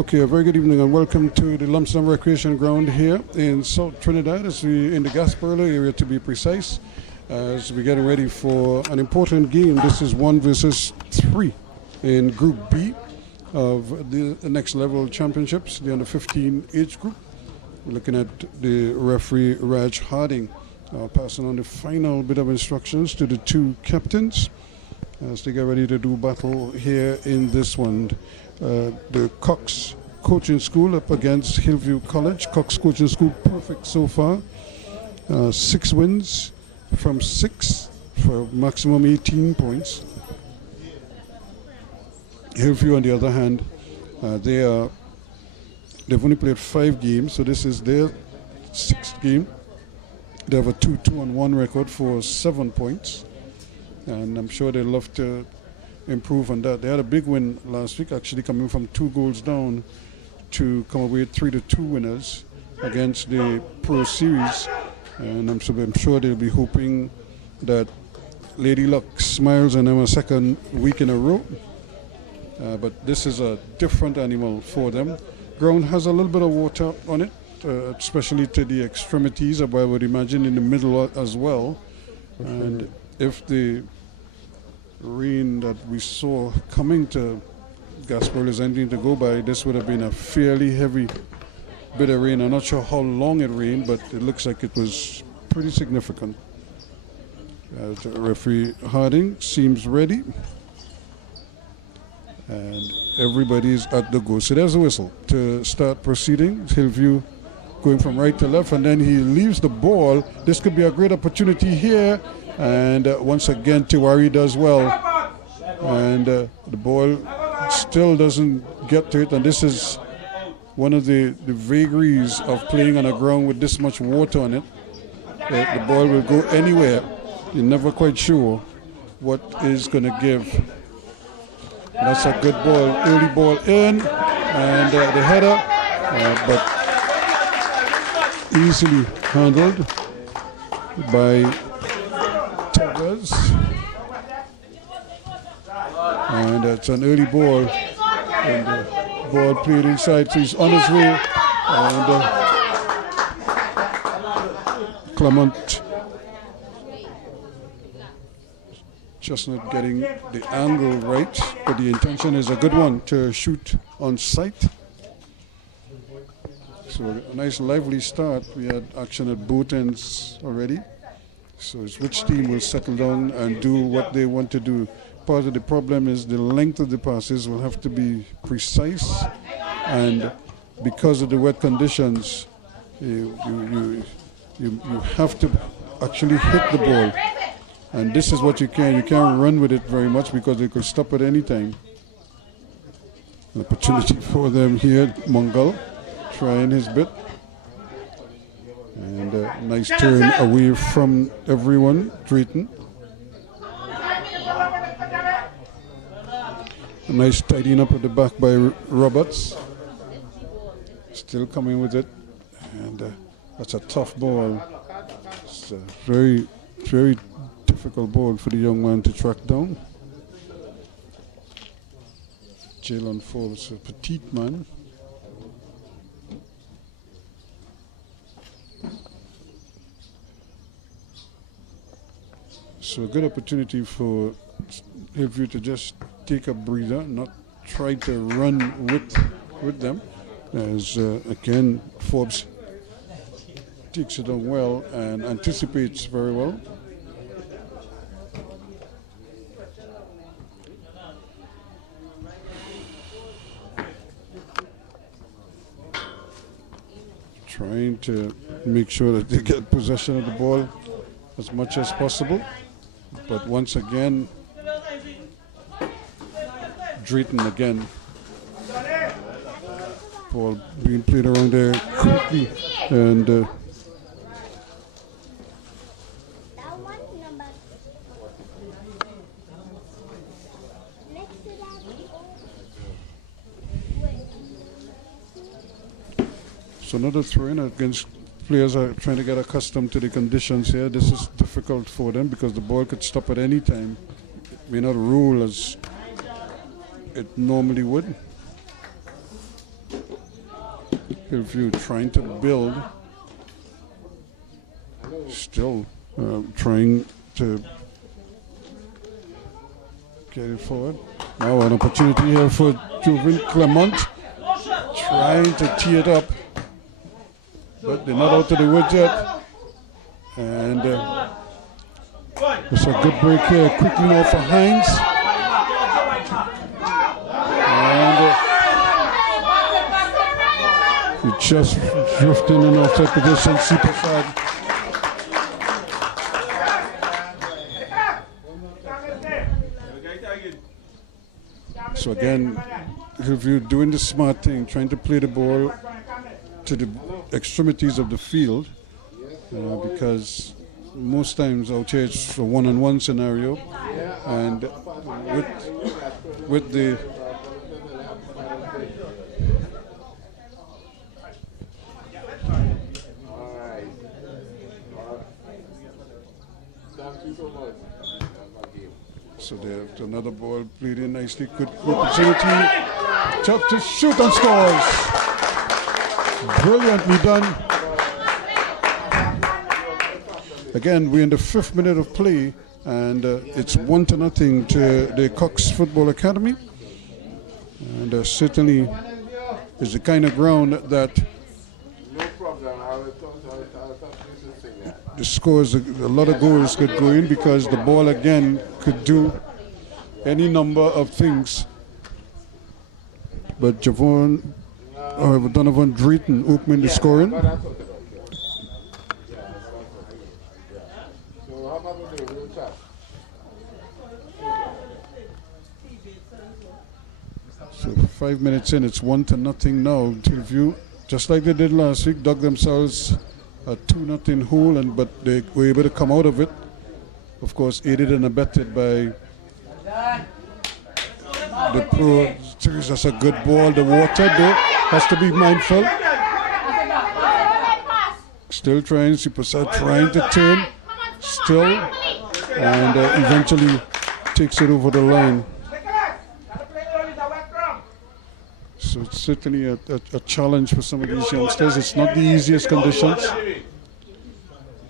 Okay, a very good evening and welcome to the Lumsden Recreation Ground here in South Trinidad, as we in the Gasparilla area to be precise, as we're getting ready for an important game. This is 1 versus 3 in Group B of the next level championships, the under 15 age group. We're looking at the referee Raj Harding passing on the final bit of instructions to the two captains as they get ready to do battle here in this one. The Cox Coaching School up against Hillview College. Cox Coaching School perfect so far. 6 wins from 6 for maximum 18 points. Hillview, on the other hand, they've only played 5 games, so this is their 6th game. They have a 2-2-1 record for 7 points, and I'm sure they'd love to improve on that. They had a big win last week, actually coming from 2 goals down to come away 3-2 winners against the Pro Series, and I'm sure they'll be hoping that Lady Luck smiles on them a second week in a row. But this is a different animal for them. Ground has a little bit of water on it, especially to the extremities, but I would imagine in the middle as well. And if the rain that we saw coming to Gasparilla is anything to go by, this would have been a fairly heavy bit of rain. I'm not sure how long it rained, but it looks like it was pretty significant. Referee Harding seems ready, and everybody's at the go. So there's a whistle to start proceedings. Hillview going from right to left, and then he leaves the ball. This could be a great opportunity here. And once again, Tiwari does well. And the ball still doesn't get to it. And this is one of the vagaries of playing on a ground with this much water on it. The ball will go anywhere. You're never quite sure what is going to give. That's a good ball. Early ball in. And the header. But easily handled by and it's an early ball, and the ball played inside, so he's on his way, and Clement just not getting the angle right, but the intention is a good one to shoot on sight. So a nice lively start. We had action at both ends already. So it's which team will settle down and do what they want to do. Part of the problem is the length of the passes will have to be precise, and because of the wet conditions, you have to actually hit the ball. And this is what you can't run with it very much because they could stop at any time. An opportunity for them here. Mongol trying his bit. And a nice turn away from everyone. Drayton. A nice tidying up at the back by Roberts. Still coming with it. And that's a tough ball. It's a very, very difficult ball for the young man to track down. Jalen Forbes, a petite man. So a good opportunity for Hillview to just take a breather, not try to run with them. As again, Forbes takes it on well and anticipates very well. trying to make sure that they get possession of the ball as much as possible. But once again, Drayton again. Ball being played around there quickly, and so another throw-in against players are trying to get accustomed to the conditions here. This is difficult for them because the ball could stop at any time. It may not roll as it normally would. Hillview trying to build, still trying to get it forward. Now an opportunity here for Juven Clement, trying to tee it up, but they're not out of the woods yet. And it's a good break here, quickly now for Hines. And he just drifting in offside position, Sipasad. So again, Hillview doing the smart thing, trying to play the ball to the extremities of the field, because most times out here it's a one-on-one scenario, and with the so there's another ball played in nicely, good opportunity, just to shoot and scores. Brilliantly done. Again, we're in the 5th minute of play, and it's 1-0 to the Cox Football Academy. And certainly is the kind of ground that the scores, a lot of goals could go in, because the ball again could do any number of things. But Donovan Drayton opening the scoring. So 5 minutes in, it's 1-0 now. Hillview, just like they did last week, dug themselves a 2-0 hole, but they were able to come out of it. Of course, aided and abetted by the pro. That's a good ball. The water though has to be mindful. Still trying, Sipasad trying to turn, still, and eventually takes it over the line. So it's certainly a challenge for some of these youngsters. It's not the easiest conditions.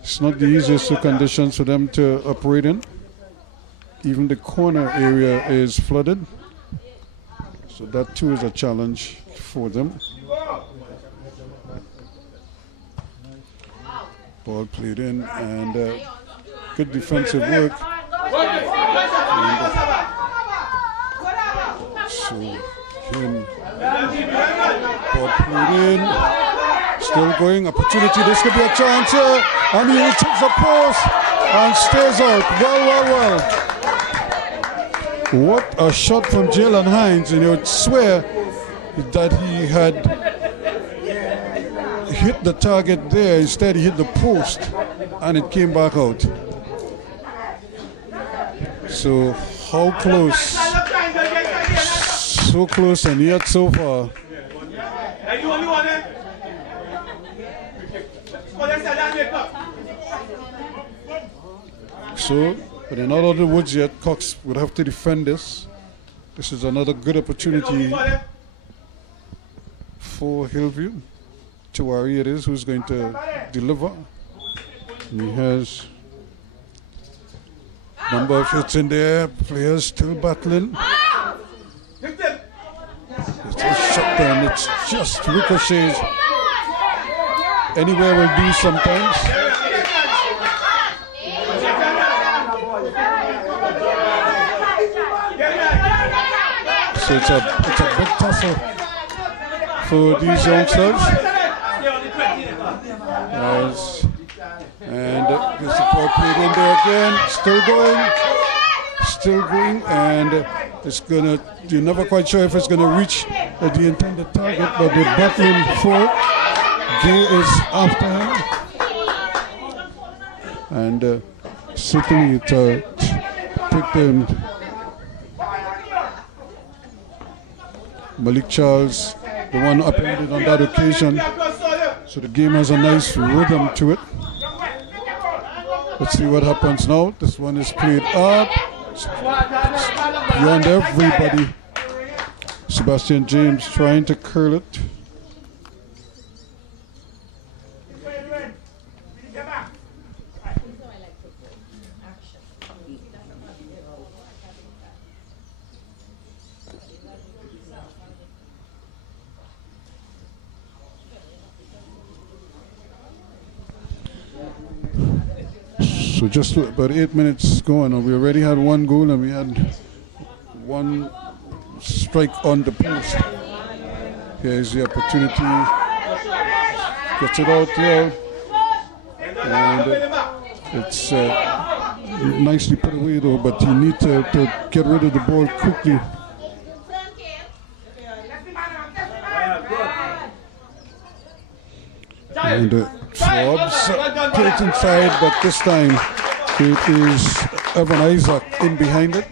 It's not the easiest of conditions for them to operate in. Even the corner area is flooded. So that too is a challenge for them. Ball played in, and good defensive work. So him, ball played in, still going, opportunity, this could be a chance here, and he hits the post and stays out. Well. What a shot from Jalen Hines, and you would swear that he had hit the target there. Instead he hit the post and it came back out. So how close? So close and yet so far. So, but they're not out of the woods yet. Cox would have to defend this. This is another good opportunity for Hillview. Tiwari it is who's going to deliver. And he has number of hits in there. Players still battling. It's a shot down. It's just ricochets. Anywhere will do sometimes. So it's a big tussle for these youngsters. And the support played in there again. Still going, and it's gonna. You're never quite sure if it's gonna reach the intended target, but they're battling for it. Gay is after him, and certainly to pick them. Malik Charles, the one upended on that occasion, so the game has a nice rhythm to it. Let's see what happens now. This one is played up. It's beyond everybody. Sebastian James trying to curl it. So just about 8 minutes going, and we already had one goal and we had one strike on the post. Here's the opportunity. Gets it out there. And it's nicely put away though, but you need to get rid of the ball quickly. And Forbes put it inside, but this time it is Evan Isaac in behind it.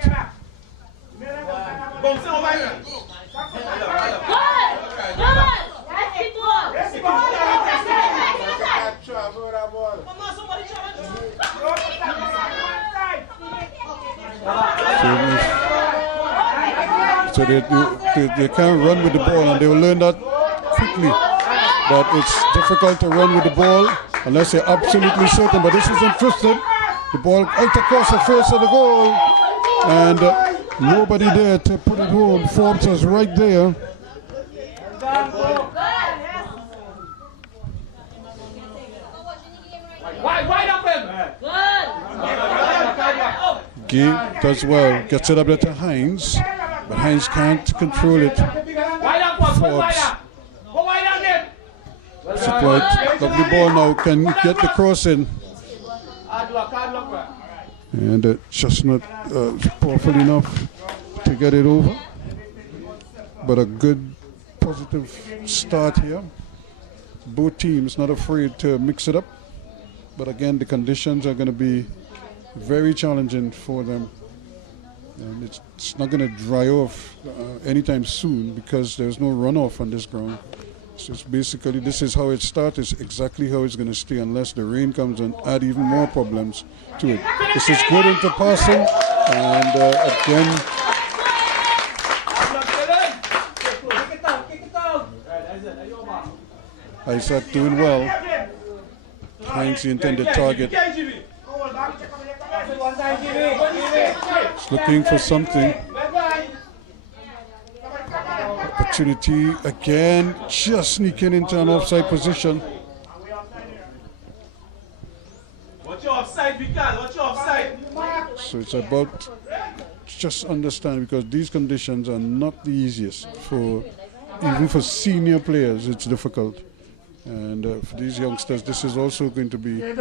So they can't run with the ball, and they will learn that quickly. But it's difficult to run with the ball unless you're absolutely certain. But this is interesting. The ball out across the face of the goal, and nobody there to put it home. Forbes is right there. Gay does well, gets it up there to Hines, but Hines can't control it. Forbes. Support, lovely ball now, can get the cross in. And just not powerful enough to get it over. But a good positive start here. Both teams not afraid to mix it up. But again, the conditions are going to be very challenging for them. And it's not going to dry off anytime soon because there's no runoff on this ground. So it's basically, this is how it starts, it's exactly how it's going to stay unless the rain comes and add even more problems to it. This is good into passing, and again, Isaac doing well. Finds the intended target. It's looking for something. Opportunity again, just sneaking into an offside position. Watch your offside, Vical. Watch your offside. So it's about just understand, because these conditions are not the easiest for even for senior players. It's difficult, and for these youngsters, this is also going to be a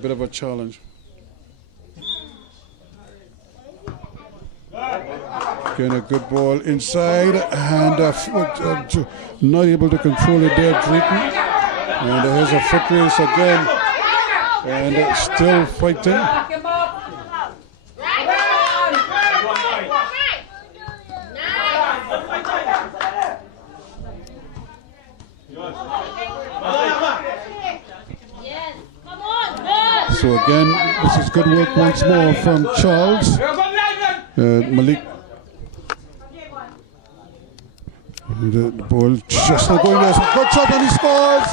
bit of a challenge. Again, a good ball inside, and not able to control it there, Drayton. And here's a foot race again, and still fighting. So again, this is good work once more from Charles. Malik. The ball just not going there. It's a good shot and he scores.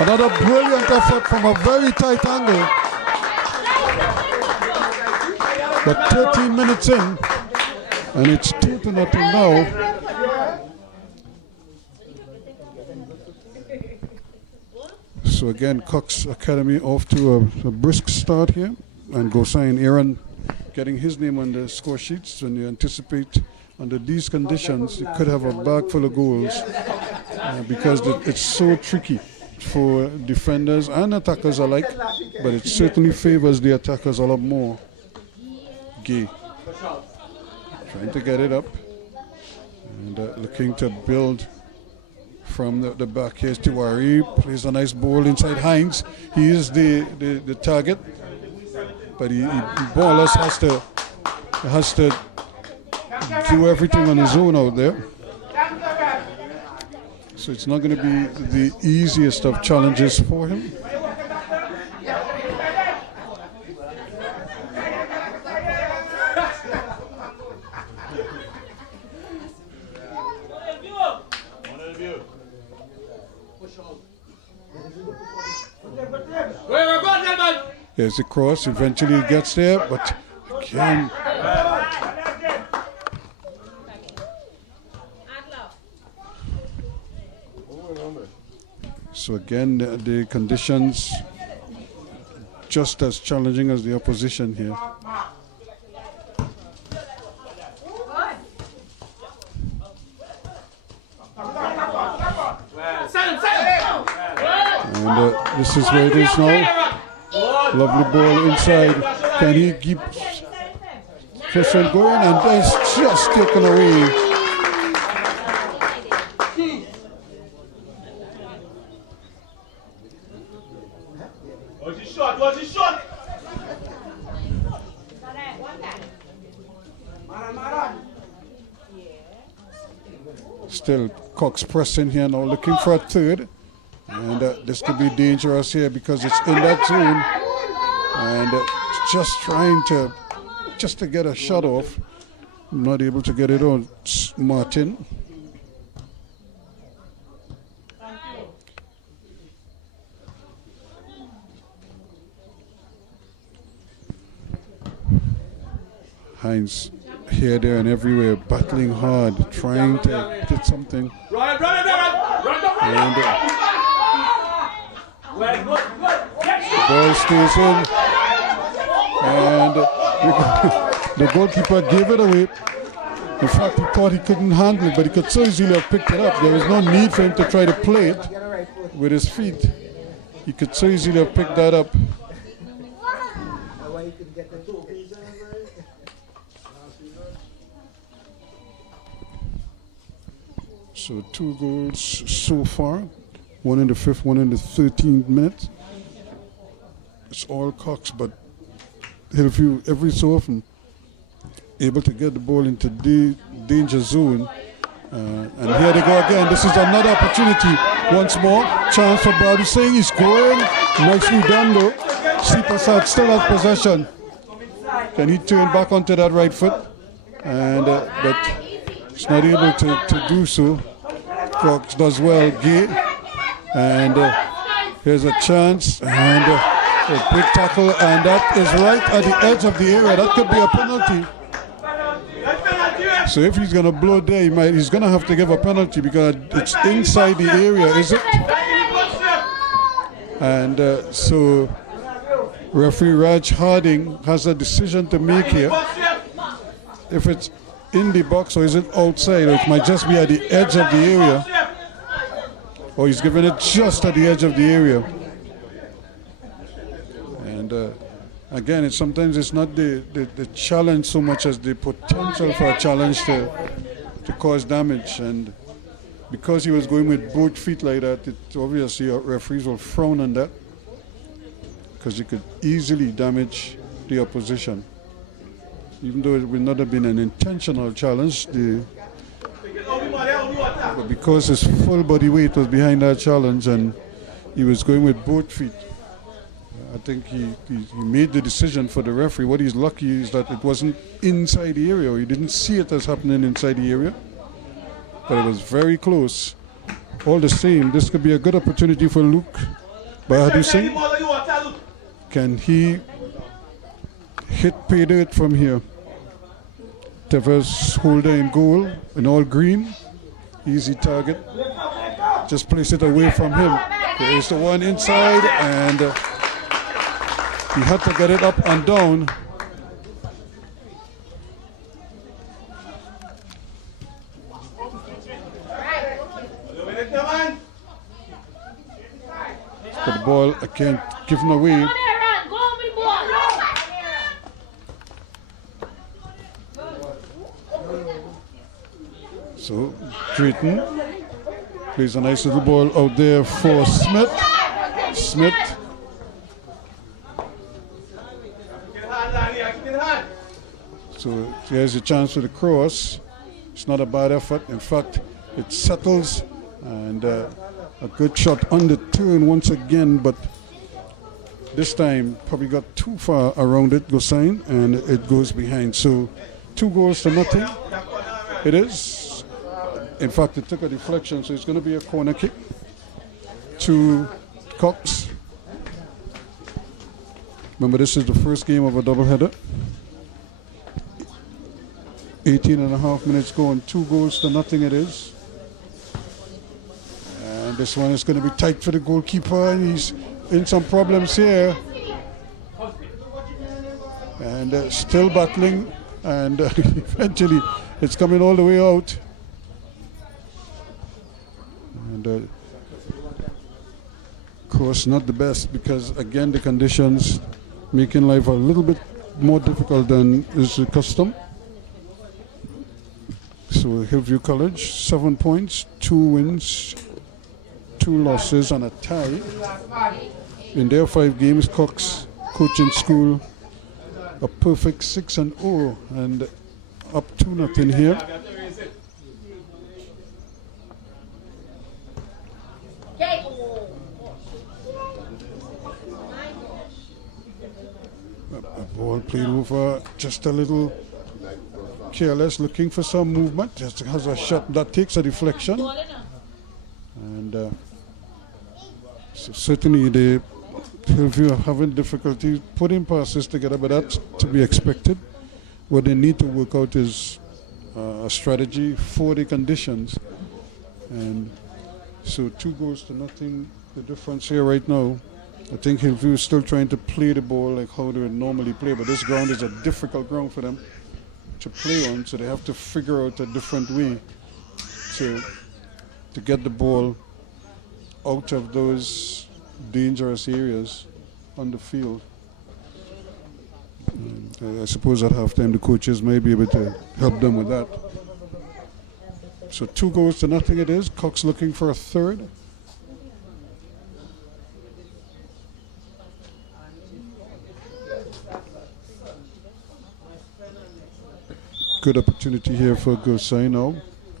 Another brilliant effort from a very tight angle. But 13 minutes in, and it's 2-0 now. So again, Cox Academy off to a brisk start here, and Gosain Aaron getting his name on the score sheets. When you anticipate under these conditions, you could have a bag full of goals because it's so tricky for defenders and attackers alike, but it certainly favors the attackers a lot more. Gay trying to get it up and looking to build from the back. Here's Tiwari, plays a nice ball inside Hines. He is the target, but he more or less has to do everything on his own out there. So it's not going to be the easiest of challenges for him. There's a cross, eventually he gets there, but again. So again, the conditions just as challenging as the opposition here. And this is where it is now. Lovely ball inside. Can he keep pressure going? And it's just taken away. What's his shot? Still Cox pressing here now, looking for a third. And this could be dangerous here because it's in that zone. And just trying to get a shot off. Not able to get it on. Martin. Hines here, there, and everywhere, battling hard, trying to get something. And the ball stays in, and the goalkeeper gave it away. In fact, he thought he couldn't handle it, but he could so easily have picked it up. There was no need for him to try to play it with his feet. He could so easily have picked that up. So 2 goals so far, one in the 5th, one in the 13th minute. It's all Cox, but Hillview every so often able to get the ball into the danger zone. And here they go again. This is another opportunity. Once more, chance for Bobby saying he's going. Nicely done though. Sipasat still has possession. Can he turn back onto that right foot? And but he's not able to do so. Cox does well, Gay. And here's a chance. And a big tackle. And that is right at the edge of the area. That could be a penalty. So if he's going to blow there, he's going to have to give a penalty because it's inside the area, is it? And so referee Raj Harding has a decision to make here. If it's in the box or is it outside, or it might just be at the edge of the area. Or he's giving it just at the edge of the area. And again, sometimes it's not the challenge so much as the potential for a challenge to cause damage. And because he was going with both feet like that, obviously referees will frown on that because he could easily damage the opposition. Even though it would not have been an intentional challenge, but because his full body weight was behind that challenge and he was going with both feet, I think he made the decision for the referee. What he's lucky is that it wasn't inside the area. He didn't see it as happening inside the area, but it was very close. All the same, this could be a good opportunity for Luke Bahadu Singh. Can he hit pay dirt from here? Tevez holder in goal in all green. Easy target. Just place it away from him. There is the one inside, and he had to get it up and down. But the ball, I can't give him away. So, Drayton plays a nice little ball out there for Smith. Smith. So, here's a chance for the cross. It's not a bad effort. In fact, it settles, and a good shot on the turn once again, but this time probably got too far around it, Gosain, and it goes behind. So 2 goals to nothing. It is. In fact, it took a deflection, so it's going to be a corner kick to Cox. Remember, this is the first game of a doubleheader. 18.5 minutes going, 2 goals to nothing it is. And this one is going to be tight for the goalkeeper. He's in some problems here. And still battling. And eventually it's coming all the way out. And of course not the best, because again the conditions making life a little bit more difficult than is the custom. So Hillview College, 7 points, 2 wins, 2 losses and a tie. In their 5 games, Cox Coaching School, a perfect 6-0 and up 2-0 here. A ball played over, just a little careless, looking for some movement. Just has a shot that takes a deflection. And so certainly the Hillview are having difficulty putting passes together, but that's to be expected. What they need to work out is a strategy for the conditions. And so 2 goals to nothing, the difference here right now. I think Hillview is still trying to play the ball like how they would normally play, but this ground is a difficult ground for them to play on, so they have to figure out a different way to get the ball out of those dangerous areas on the field. And I suppose at halftime the coaches may be able to help them with that. So 2 goals to nothing it is. Cox looking for a third. Good opportunity here for Gosai now.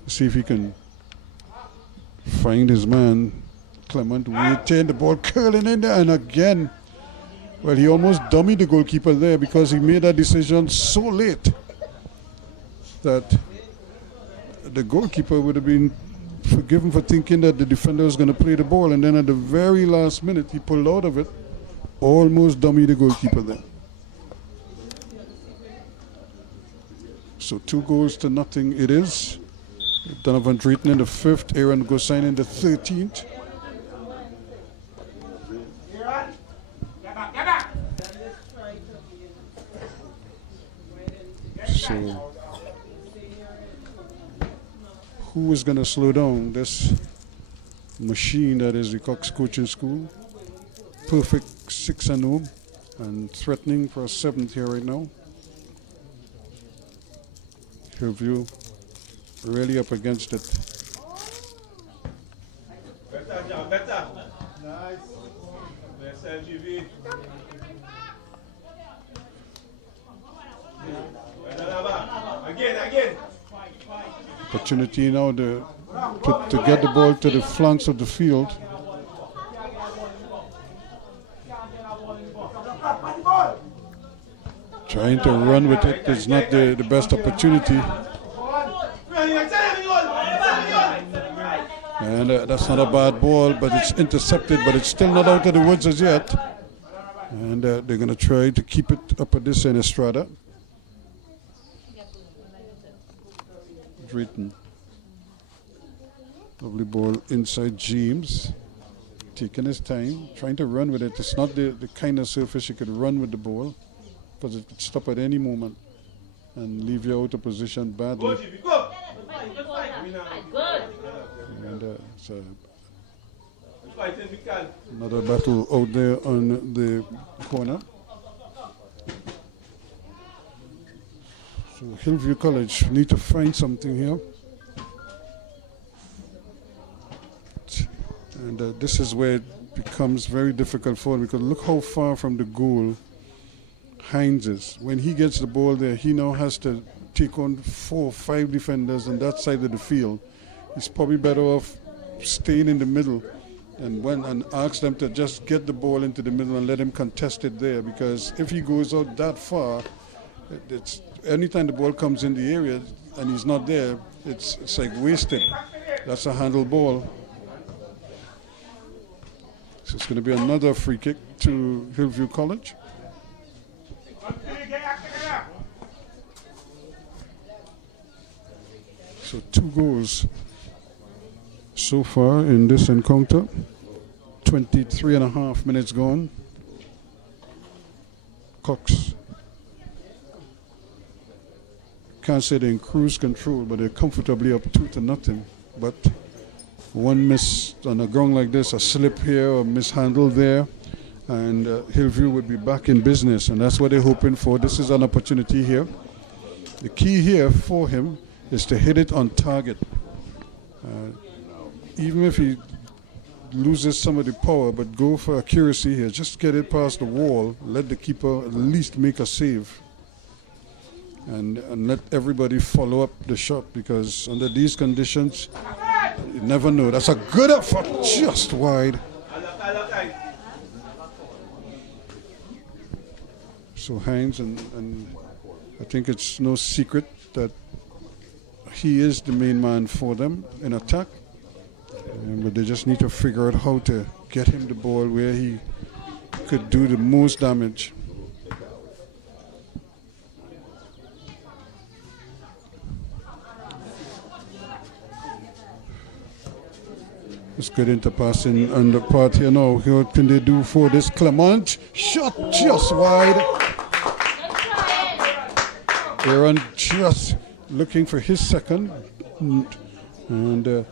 See if he can find his man. Clement waiting, the ball curling in there, and again, well, he almost dummied the goalkeeper there because he made that decision so late that the goalkeeper would have been forgiven for thinking that the defender was going to play the ball, and then at the very last minute he pulled out of it, almost dummied the goalkeeper there. So 2 goals to nothing it is. Donovan Drayton in the 5th, Aaron Gosain in the 13th. So who is going to slow down this machine that is the Cox Coaching School? Perfect 6-0 and threatening for a 7th here right now. Hillview really up against it. Better, John, better. Nice. Yes, LGV. Again. Opportunity now to get the ball to the flanks of the field. Trying to run with it is not the best opportunity. And that's not a bad ball, but it's intercepted, but it's still not out of the woods as yet. And they're going to try to keep it up at this end, Estrada. Drayton. Lovely ball inside James. Taking his time, trying to run with it. It's not the kind of surface you could run with the ball, because it could stop at any moment and leave you out of position badly. And so fighting, Mikal. Another battle out there on the corner. So Hillview College need to find something here. And this is where it becomes very difficult for him, because look how far from the goal Hines is. When he gets the ball there, he now has to take on 4 or 5 defenders on that side of the field. He's probably better off staying in the middle and ask them to just get the ball into the middle and let him contest it there, because if he goes out that far, it's anytime the ball comes in the area and he's not there, it's like wasted. That's a handle ball. So it's going to be another free kick to Hillview College. So 2 goals so far in this encounter. 23 and a half minutes gone. Cox, can't say they're in cruise control, but they're comfortably up 2-0. But one miss on a ground like this, a slip here or mishandle there, and Hillview would be back in business, and that's what they're hoping for. This is an opportunity here. The key here for him is to hit it on target. Even if he loses some of the power, but go for accuracy here. Just get it past the wall. Let the keeper at least make a save. And let everybody follow up the shot, because under these conditions, you never know. That's a good effort, just wide. So Hines, and I think it's no secret that he is the main man for them in attack. But they just need to figure out how to get him the ball where he could do the most damage. It's good interpassing on the part here now. What can they do for this? Clement, shot just wide. Aaron just looking for his second, and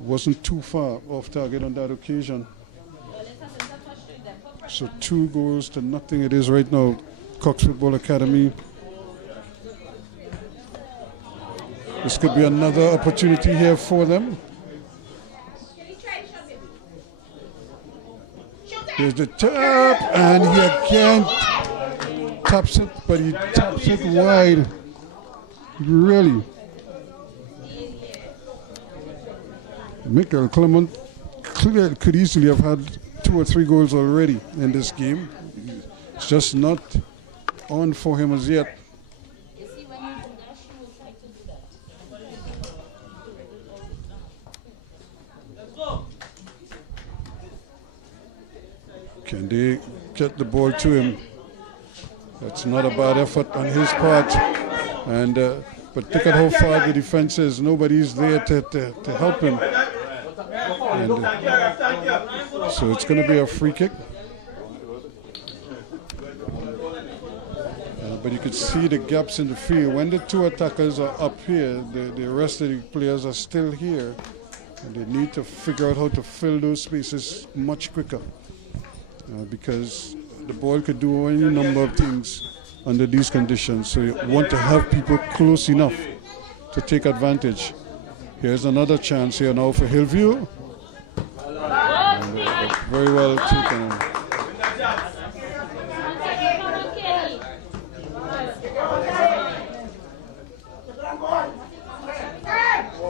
wasn't too far off target on that occasion. So 2-0 it is right now. Cox Football Academy. This could be another opportunity here for them. Here's the tap, and he again taps it, but he taps it wide. Really. Michael Clement could easily have had 2 or 3 goals already in this game. It's just not on for him as yet. Can they get the ball to him? That's not a bad effort on his part. And but look at how far the defense is. Nobody's there to help him. And, so it's going to be a free kick. But you could see the gaps in the field. When the 2 attackers are up here, the rest of the players are still here. And they need to figure out how to fill those spaces much quicker. Because the ball could do any number of things under these conditions. So you want to have people close enough to take advantage. Here's another chance here now for Hillview. Very well taken.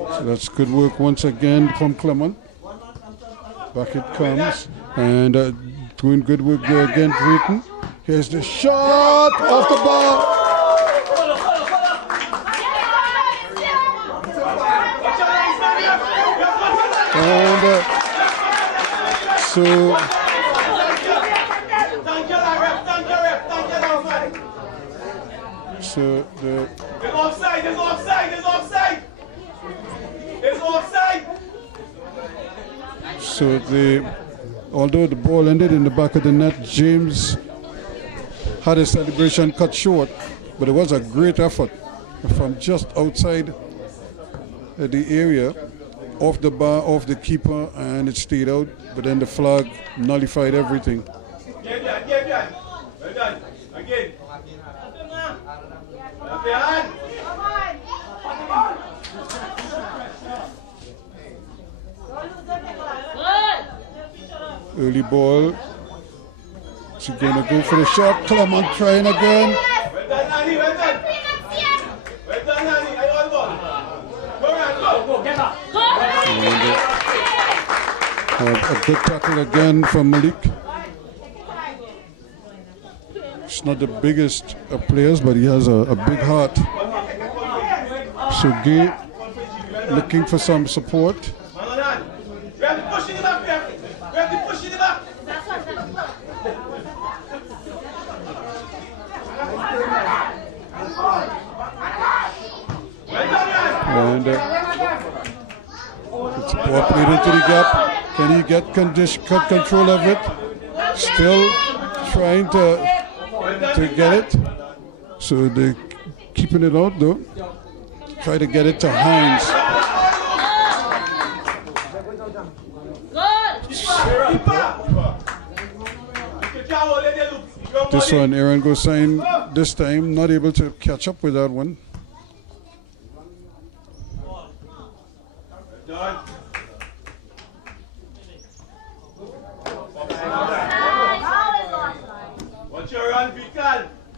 So that's good work once again from Clement. Back it comes. And doing good work there again, Drayton. Here's the shot off the ball. And so the It's offside, it's offside, it's offside! It's offside! So although the ball ended in the back of the net, James had his celebration cut short, but it was a great effort from just outside the area off the bar, off the keeper, and it stayed out. But then the flag nullified everything. Well done. Again. Early ball. She's going to go for the shot. Clement trying again. Well done, Annie. Well done, Annie. I want ball. Go. Get up. A good tackle again from Malik. He's not the biggest of players, but he has a big heart. So Gay looking for some support. We have to push in the back. And it's a ball played into the gap. Can he get control of it? Still trying to get it. So they're keeping it out though. Try to get it to Hines. This one, Aaron Gosain, this time not able to catch up with that one.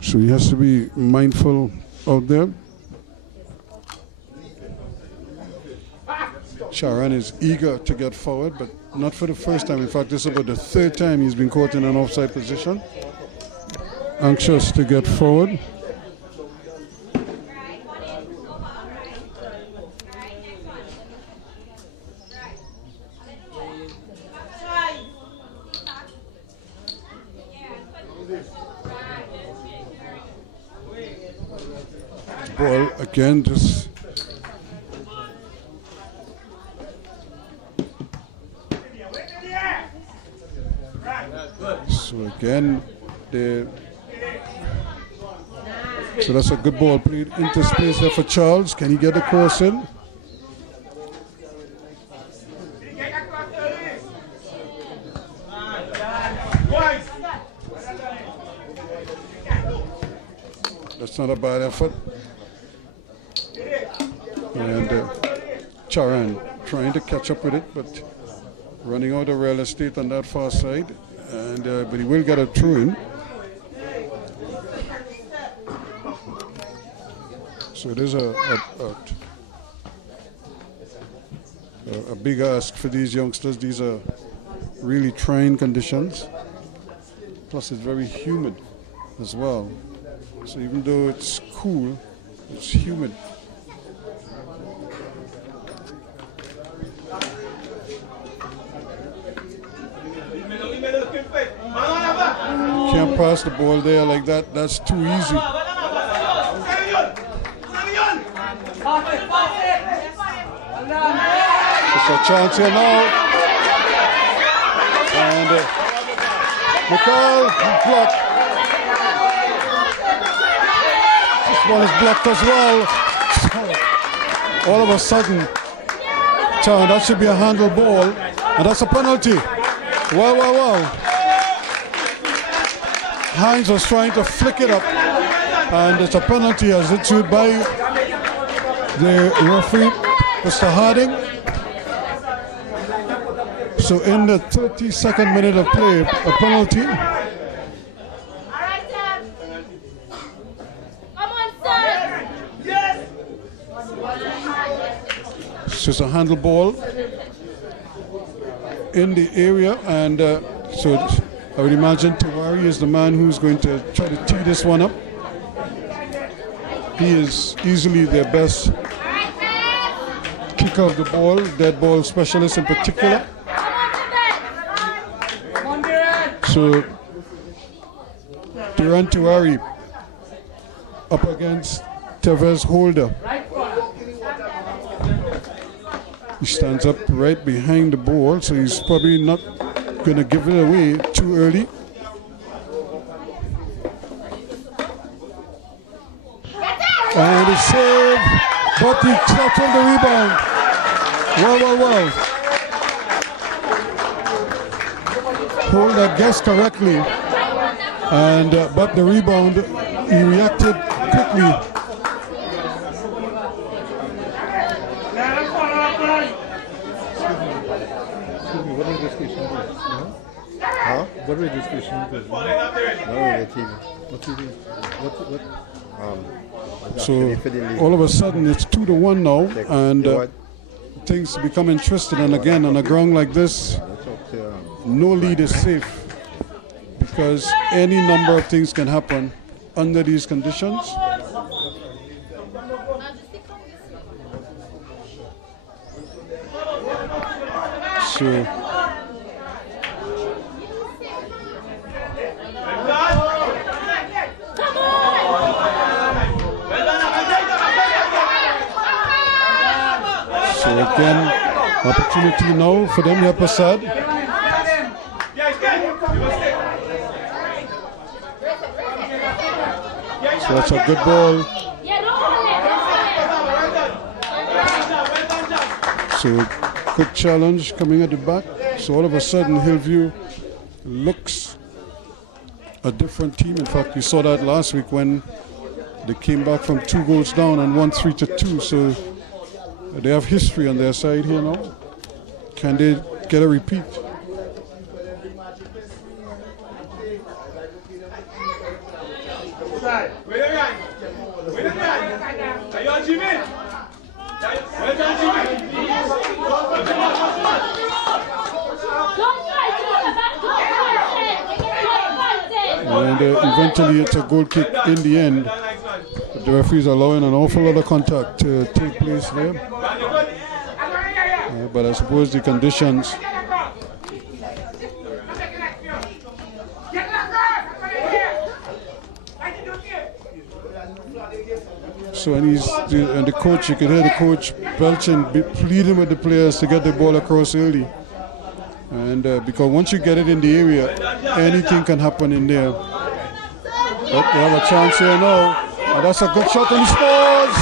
So he has to be mindful out there. Charan is eager to get forward, but not for the first time. In fact, this is about the third time he's been caught in an offside position. Anxious to get forward. Ball again, just so again, so that's a good ball played into space there for Charles. Can he get the cross in? That's not a bad effort. And Charan trying to catch up with it, but running out of real estate on that far side. And but he will get a throw in. So it is a big ask for these youngsters. These are really trying conditions. Plus it's very humid as well. So even though it's cool, it's humid. Can't pass the ball there like that. That's too easy. It's a chance here now. And McCall blocked. This one is blocked as well. All of a sudden, that should be a handle ball. And that's a penalty. Wow. Hines was trying to flick it up, and it's a penalty as it's issued by the referee, Mr. Harding. So in the 32nd minute of play, a penalty. So it's a handle ball in the area, and so I would imagine Tawari is the man who's going to try to tee this one up. He is easily their best kicker of the ball, dead ball specialist in particular. So Duran Tawari up against Tevez Holder. He stands up right behind the ball, so he's probably not going to give it away too early. And it's saved, but he clapped on the rebound. Well. Hold that guess correctly. And but the rebound, he reacted quickly. What is this question? Huh? What is this question? So all of a sudden it's 2-1 now, and things become interesting. And again, on a ground like this, no lead is safe because any number of things can happen under these conditions. So again, opportunity now for them, Yapasad. So that's a good ball. So good challenge coming at the back. So all of a sudden Hillview looks a different team. In fact, we saw that last week when they came back from 2 goals down and won 3-2. So they have history on their side here now. Can they get a repeat? And eventually it's a goal kick in the end. The referees allowing an awful lot of contact to take place there. But I suppose the conditions. So and the coach, you could hear the coach belching, pleading with the players to get the ball across early. And because once you get it in the area, anything can happen in there. But they have a chance here now. And that's a good shot and he scores!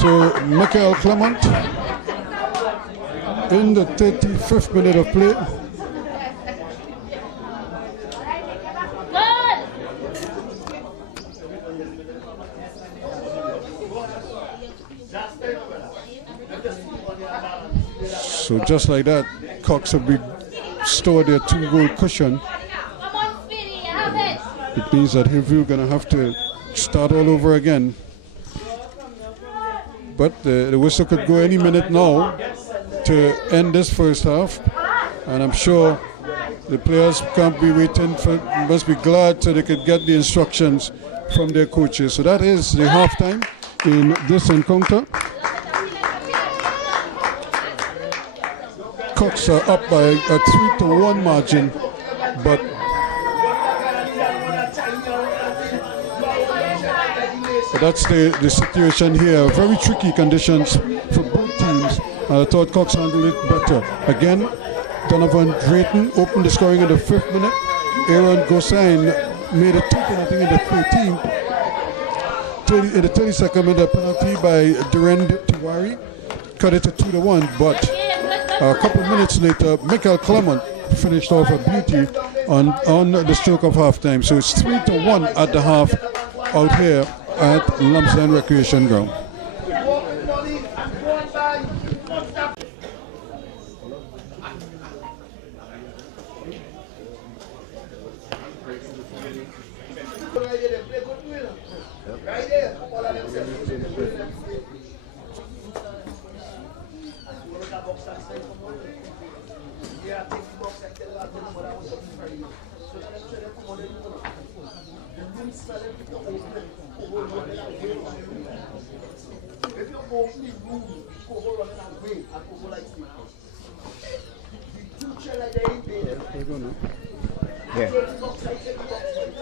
So Michael Clement in the 35th minute of play. So just like that, Cox have restored their 2-goal cushion. It means that Hillview are going to have to start all over again. But the whistle could go any minute now to end this first half. And I'm sure the players can't be waiting must be glad so they could get the instructions from their coaches. So that is the halftime in this encounter. Cox are up by a 3-1 margin, but that's the situation here. Very tricky conditions for both teams. I thought Cox handled it better. Again, Donovan Drayton opened the scoring in the 5th minute. Aaron Gosain made it 2, I think, in the 13th. In the 32nd minute, a penalty by Durand Tiwari cut it to 2-1, but a couple of minutes later, Michael Clement finished off a beauty on the stroke of halftime. So it's 3-1 at the half out here at Lumsden Recreation Ground.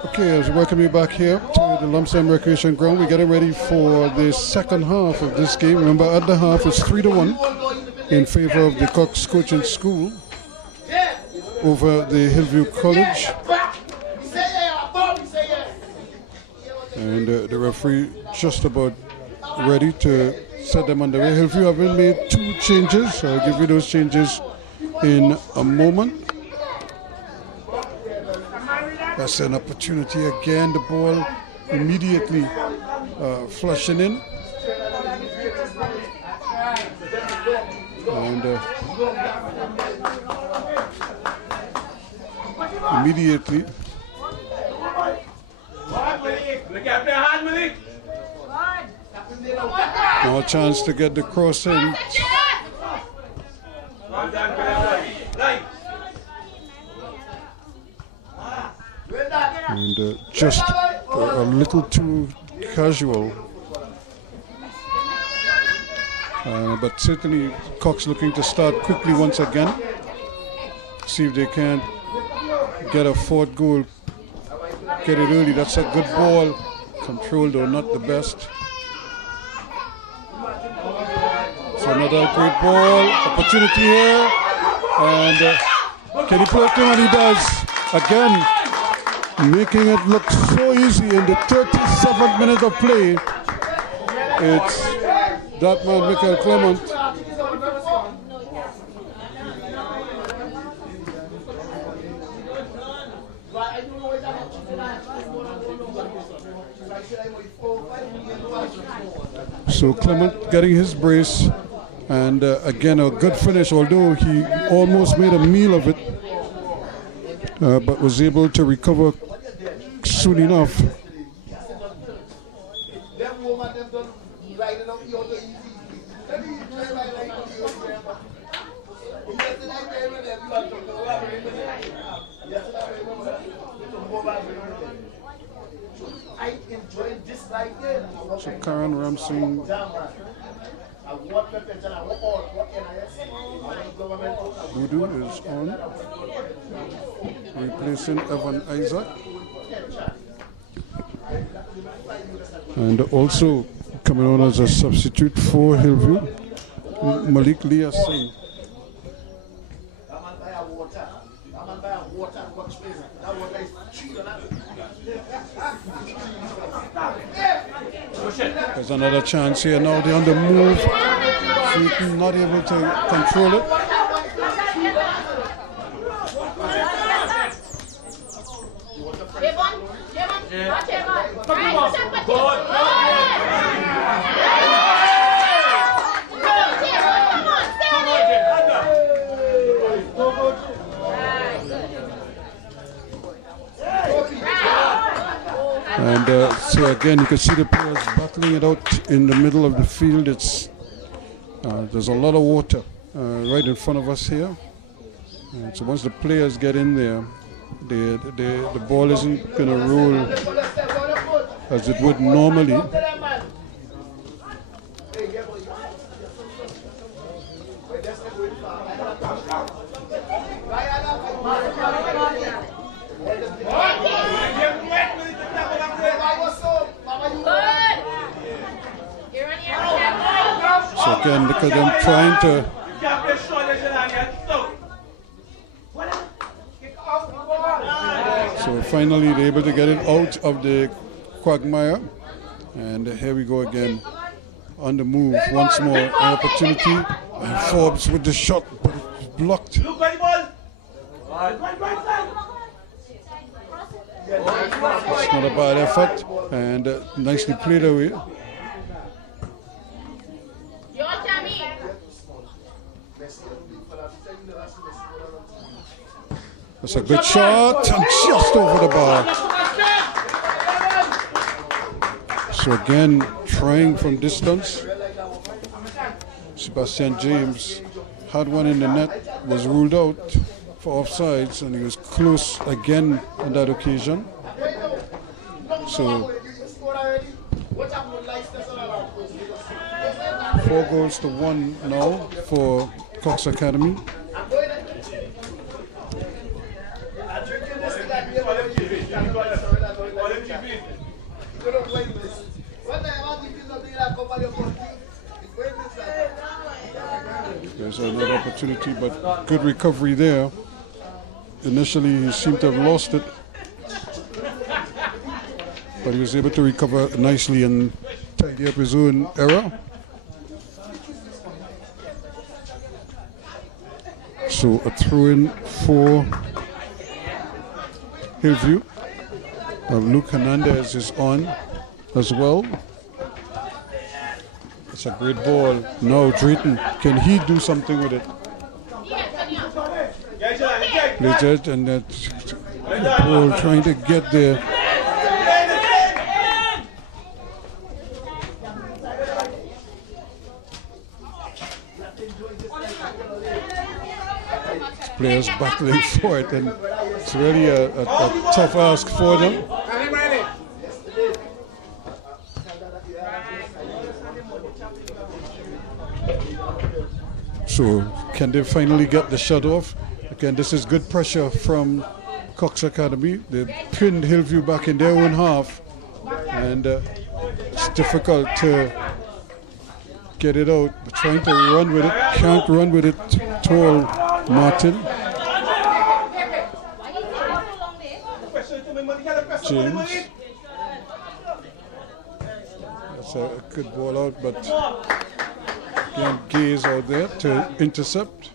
Okay, as we welcome you back here to the Lumsden Recreation Ground, we're getting ready for the second half of this game. Remember, at the half it's 3-1 in favor of the Cox Coaching School over the Hillview College. And the referee just about ready to set them underway. Hillview have made 2 changes. I'll give you those changes in a moment. That's an opportunity again. The ball immediately flushing in. And immediately now a chance to get the cross in. And just a little too casual. But certainly Cox looking to start quickly once again. See if they can't get a 4th goal. Get it early. That's a good ball. Control though, not the best. So another great ball. Opportunity here. And can he play it through? And he does. Again, making it look so easy in the 37th minute of play. It's that man, Michael Clement. So Clement getting his brace, and again a good finish, although he almost made a meal of it, but was able to recover soon enough. So Karen Ramsey Voodoo is on, replacing Evan Isaac. And also coming on as a substitute for Hillview, Malik Leah Singh. There's another chance here. Now they're on the move. Seaton not able to control it. And so again, you can see the players battling it out in the middle of the field. It's there's a lot of water right in front of us here. And so once the players get in there, the ball isn't going to roll as it would normally. So again, look at them trying to. So finally they're able to get it out of the quagmire. And here we go again on the move once more. An opportunity. And Forbes with the shot, but it's blocked. It's not a bad effort, and nicely played away. That's a good shot, and just over the bar. So again, trying from distance. Sebastian James had one in the net, was ruled out for offsides, and he was close again on that occasion. So 4-1 now for Cox Academy. There's another opportunity, but good recovery there. Initially, he seemed to have lost it. but he was able to recover nicely and tidy up his own error. So a throw-in for Hillview. Luke Hernandez is on as well. It's a great ball. Now Drayton, can he do something with it? Plays it, and that ball trying to get there. Players battling for it, and it's really a tough ask for them. So can they finally get the shot off? Again, this is good pressure from Cox Academy. They pinned Hillview back in their own half, and it's difficult to get it out. But trying to run with it, can't run with it. Tall Martin. James. That's a good ball out, but again, Gaze out there to intercept.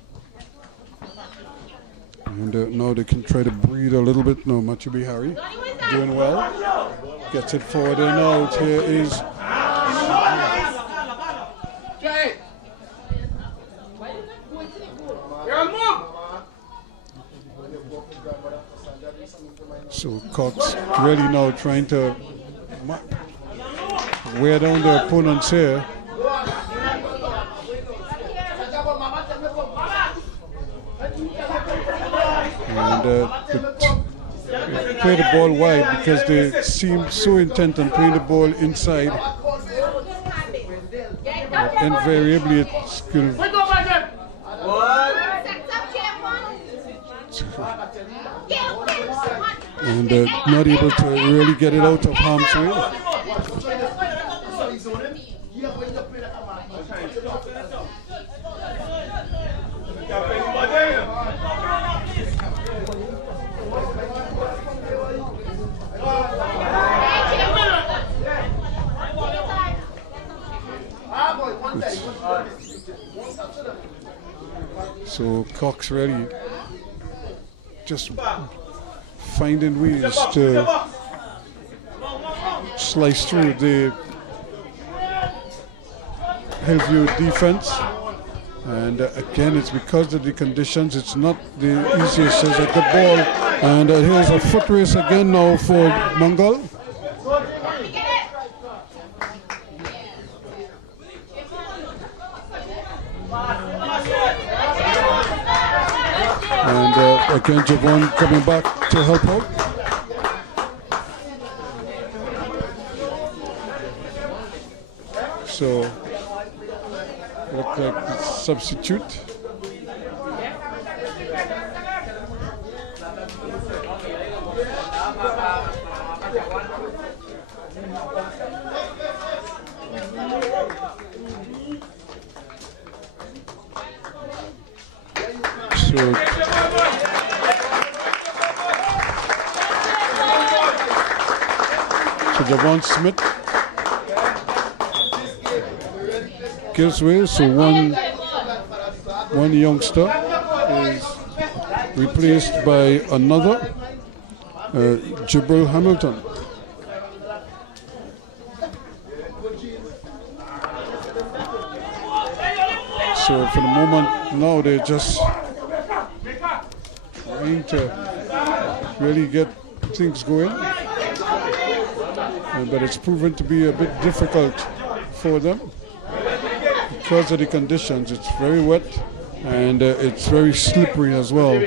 And now they can try to breathe a little bit. No, Machubi Harry doing well. Gets it forward and out. Here is so Cox really now trying to wear down the opponents here. And they play the ball wide because they seem so intent on playing the ball inside. Invariably it's going and not able to really get it out of harm's way. So Cox really just finding ways to slice through the Hillview defense, and again it's because of the conditions. It's not the easiest. It's a good ball, and here's a foot race again now for Mongol. And again, Javon coming back to help out. So, look like the substitute. So Javon Smith gives way, so one youngster is replaced by another, Jibril Hamilton. So for the moment now they're just trying to really get things going. But it's proven to be a bit difficult for them because of the conditions. It's very wet and it's very slippery as well.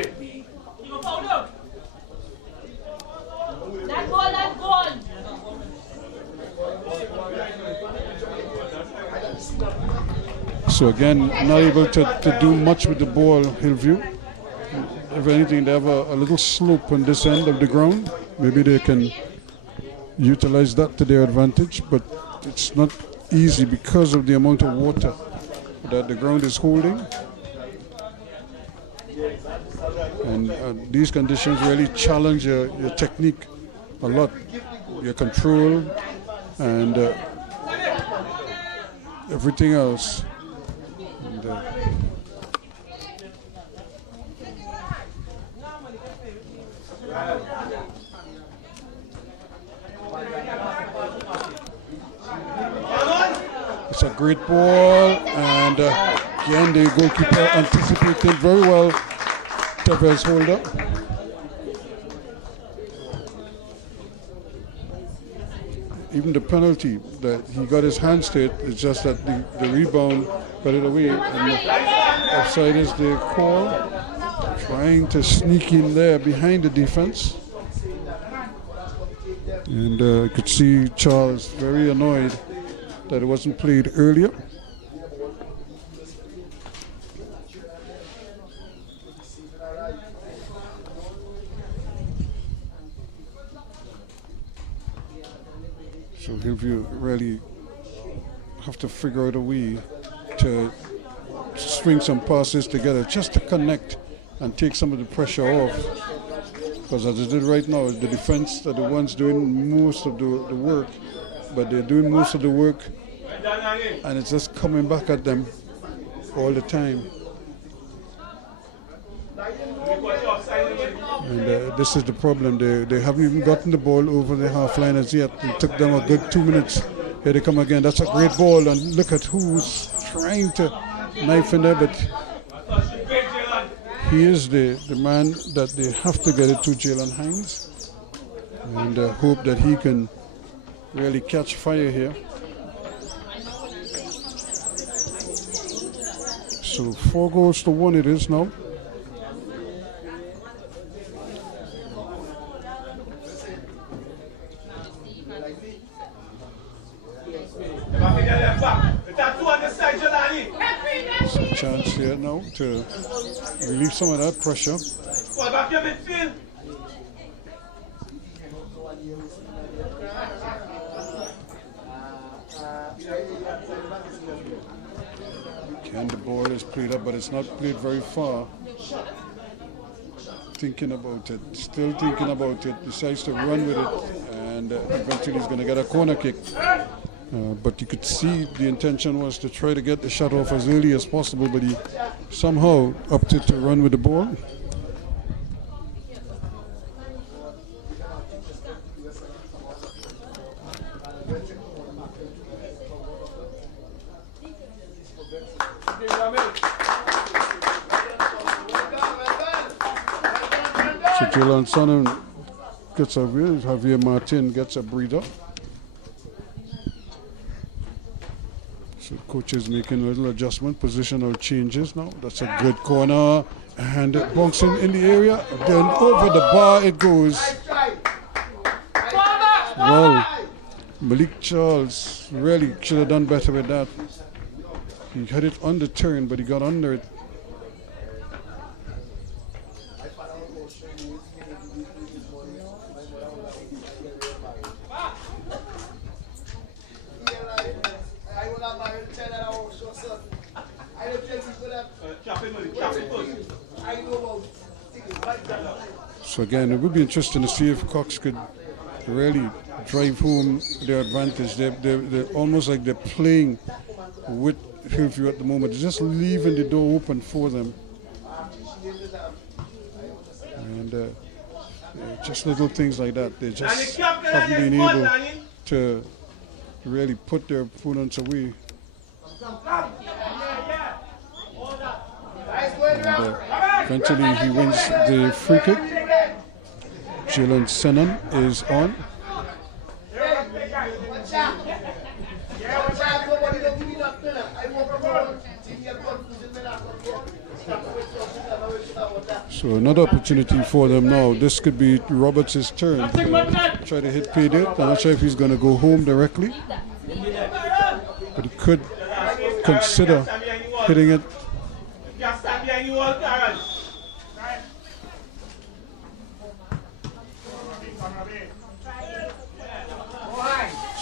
So again, not able to do much with the ball, Hillview. If anything, they have a little slope on this end of the ground. Maybe they can utilize that to their advantage, but it's not easy because of the amount of water that the ground is holding. And these conditions really challenge your technique a lot. your control and everything else. And, it's a great ball, and again the goalkeeper anticipated very well Teve's hold up. Even the penalty that he got his hands to it, it's just that the rebound got it away, and the offside is the call. Trying to sneak in there behind the defense. And you could see Charles very annoyed that it wasn't played earlier. So Hillview really have to figure out a way to swing some passes together just to connect and take some of the pressure off. Because as they did right now, the defense are the ones doing most of the work, but they're doing most of the work and it's just coming back at them all the time. And this is the problem. They haven't even gotten the ball over the half line as yet. It took them a good 2 minutes. Here they come again. That's a great ball, and look at who's trying to knife in there, but he is the man that they have to get it to, Jalen Hines, and hope that he can really catch fire here. So 4-1 it is now. There's a chance here now to relieve some of that pressure. Again, the ball is played up, but it's not played very far. Thinking about it, still thinking about it, decides to run with it, and eventually he's going to get a corner kick. But you could see the intention was to try to get the shot off as early as possible, but he somehow opted to run with the ball. So Jalen Sonnen gets a wheel, Javier Martin gets a breather. So coach is making a little adjustment, positional changes now. That's a good corner, and bouncing in the area, then over the bar it goes. Well, Malik Charles really should have done better with that. He had it on the turn, but he got under it. So again, it would be interesting to see if Cox could really drive home their advantage. They're almost like they're playing with Hillview at the moment. They're just leaving the door open for them. And just little things like that. They just haven't been able to really put their opponents away. And eventually he wins the free kick. Jalen Sonnen is on. So another opportunity for them now. This could be Roberts' turn to try to hit pay dirt. I'm not sure if he's going to go home directly, but he could consider hitting it.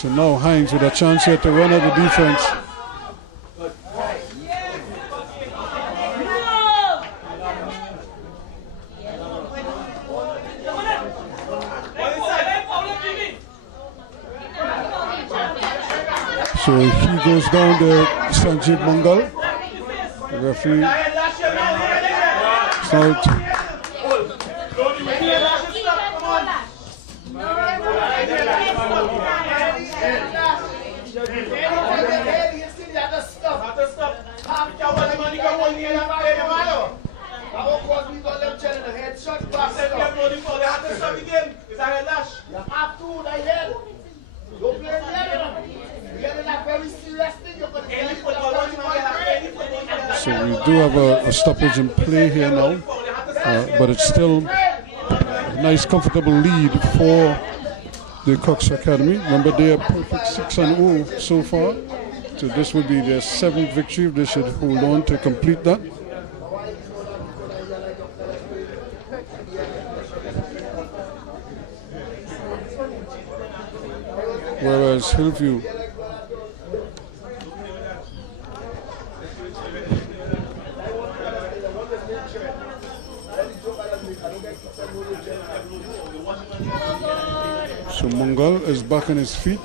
So now Hines with a chance here to run out the defense. So he goes down to Sanjeev Mangal. The referee. So So we do have a stoppage in play here now, but it's still a nice comfortable lead for the Cox Academy. Remember, they are perfect 6-0 so far, so this would be their 7th victory if they should hold on to complete that. Whereas Hillview so Mangal is back on his feet.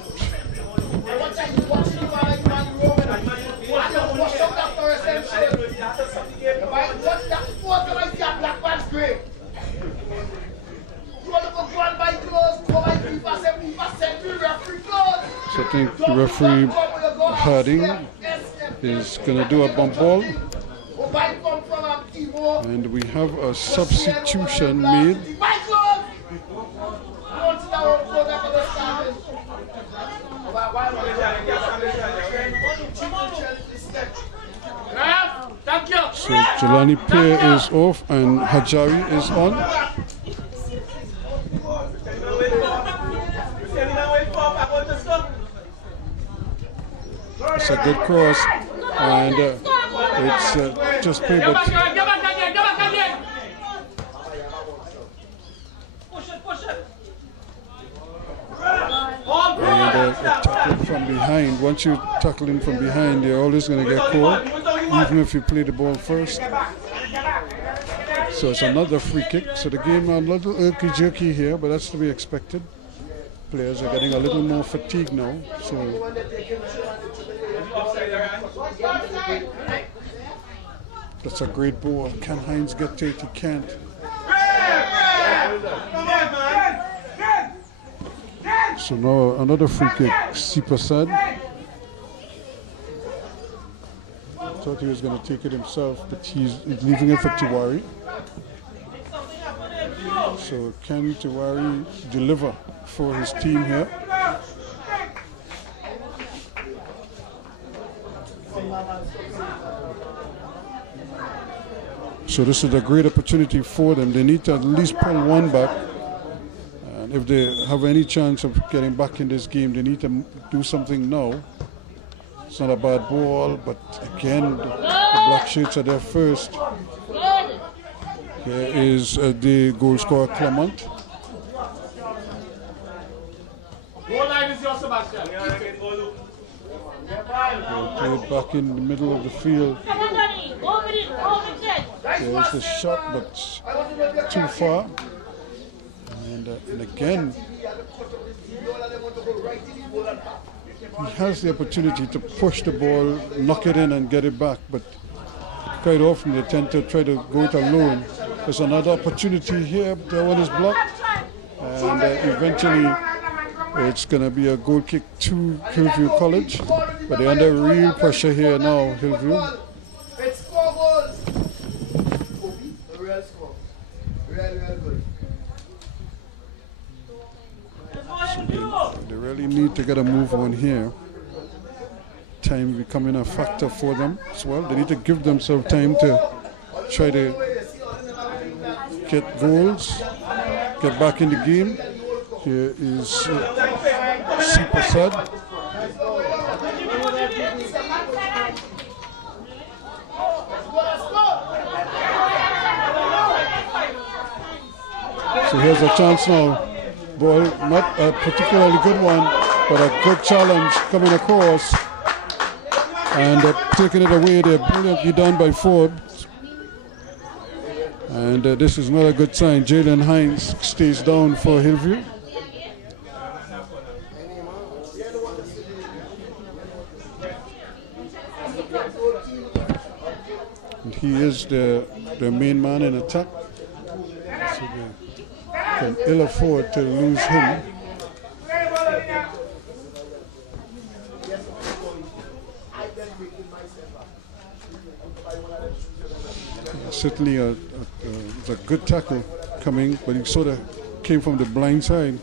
So I think the referee Harding is going to do a bump ball. And we have a substitution made. So Jelani Pierre is off and Hajari is on. It's a good cross, and it's just played, but and tackle from behind. Once you tackle him from behind, you're always going to get caught, even if you play the ball first. So it's another free kick. So the game a little jerky here, but that's to be expected. Players are getting a little more fatigued now. So that's a great ball. Can Hines get to it? He can't. So now another free kick. Sipasad. Thought he was going to take it himself, but he's leaving it for Tiwari. So can Tiwari deliver for his team here? So this is a great opportunity for them. They need to at least pull one back. And if they have any chance of getting back in this game, they need to do something now. It's not a bad ball, but again, the black shirts are there first. Here is the goal scorer, Clement. Goal line is your Sebastian. Played back in the middle of the field. There's the shot, but too far. And again, he has the opportunity to push the ball, knock it in and get it back, but quite often they tend to try to go it alone. There's another opportunity here, but that one is blocked. And eventually it's going to be a goal kick to Hillview College, but they're under real pressure here now, Hillview. It's 4 goals. The real score. Real good. So they really need to get a move on here. Time becoming a factor for them as well. They need to give themselves time to try to get goals, get back in the game. Here is Sipasad. So here's a chance now. Ball, not a particularly good one, but a good challenge coming across. And taking it away there, brilliantly done by Forbes. And this is not a good sign. Jalen Hines stays down for Hillview. he is the main man in attack. So they can ill afford to lose him. Certainly it's a good tackle coming, but he sort of came from the blind side.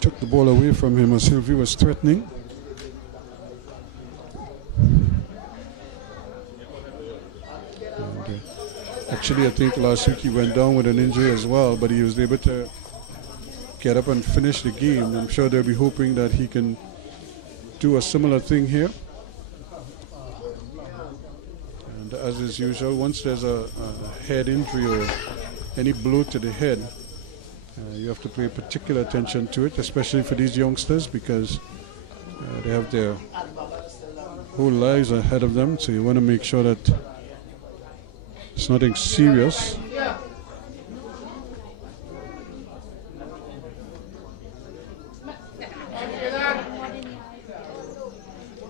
Took the ball away from him as Hillview was threatening. And, actually, I think last week he went down with an injury as well, but he was able to get up and finish the game. I'm sure they'll be hoping that he can do a similar thing here. And as is usual, once there's a head injury or any blow to the head, you have to pay particular attention to it, especially for these youngsters, because they have their whole lives ahead of them. So you want to make sure that it's nothing serious.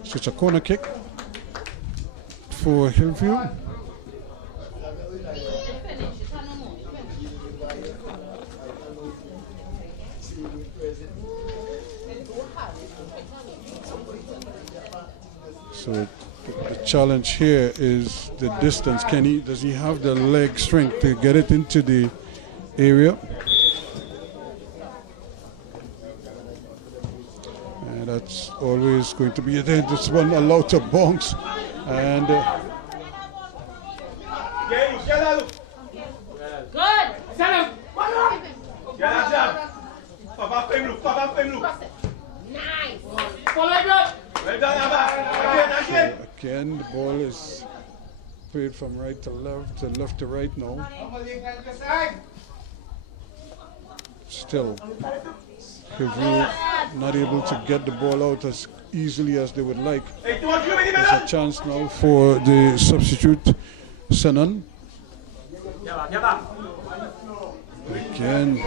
So it's a corner kick for Hillview. So the challenge here is the distance. Does he have the leg strength to get it into the area? And that's always going to be there. This one allowed to bounce. And Good. Nice. Well done, Abba. again, the ball is played from right to left to right now. Still, Hillview not able to get the ball out as easily as they would like. There's a chance now for the substitute, Senan. Again,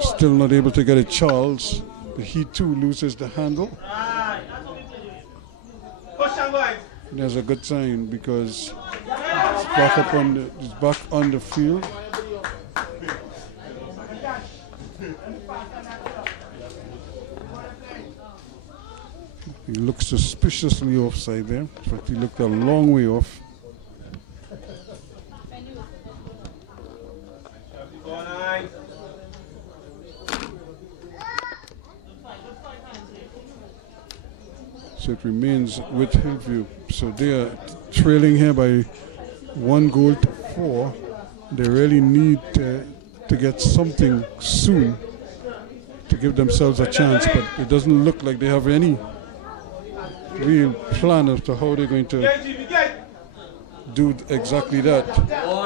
still not able to get it, Charles. But he too loses the handle. And that's a good sign because he's back on the field. He looks suspiciously offside there. In fact, he looked a long way off. So it remains with Hillview. So they are trailing here by 1-4. They really need to get something soon to give themselves a chance, but it doesn't look like they have any real plan as to how they're going to do exactly that.